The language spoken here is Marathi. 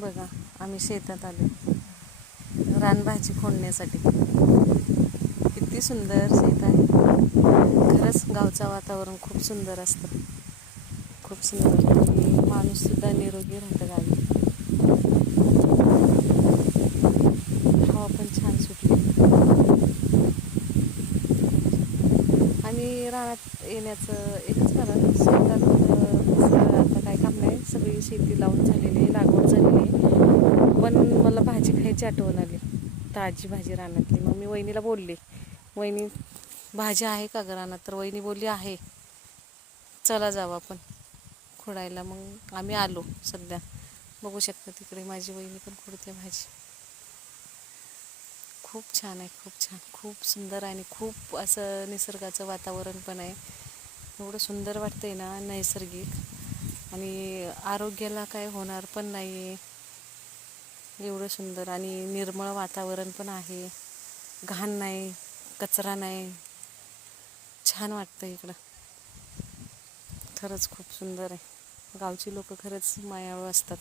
बघा आम्ही शेतात आलो रानभाजी खोडण्यासाठी. किती सुंदर शेत आहे. खरंच गावचं वातावरण खूप सुंदर असतं, खूप सुंदर. आणि माणूससुद्धा निरोगी राहतं गावी. हवा पण छान सुटली. आणि रानात येण्याचं एकच कारण, शेतात आता काय काम नाही, सगळी शेती लावून झालेली आहे, लागवड झालेली आहे. पण मला भाजी खायची आठवण आली, ताजी भाजी रानातली. मग मी वहिनीला बोलले, वहिनी भाजी आहे का गं रानात? तर वहिनी बोलली आहे, चला जाऊ आपण खोडायला. मग आम्ही आलो. सध्या बघू शकता तिकडे माझी वहिनी पण खोडते भाजी. खूप छान आहे, खूप छान, खूप सुंदर. आणि खूप असं निसर्गाचं वातावरण पण आहे. एवढं सुंदर वाटतंय ना, नैसर्गिक. आणि आरोग्याला काय होणार पण नाही आहे, एवढं सुंदर. आणि निर्मळ वातावरण पण आहे, घाण नाही, कचरा नाही. छान वाटतं इकडं. खरंच खूप सुंदर आहे. गावची लोक खरंच मायाळू असतात.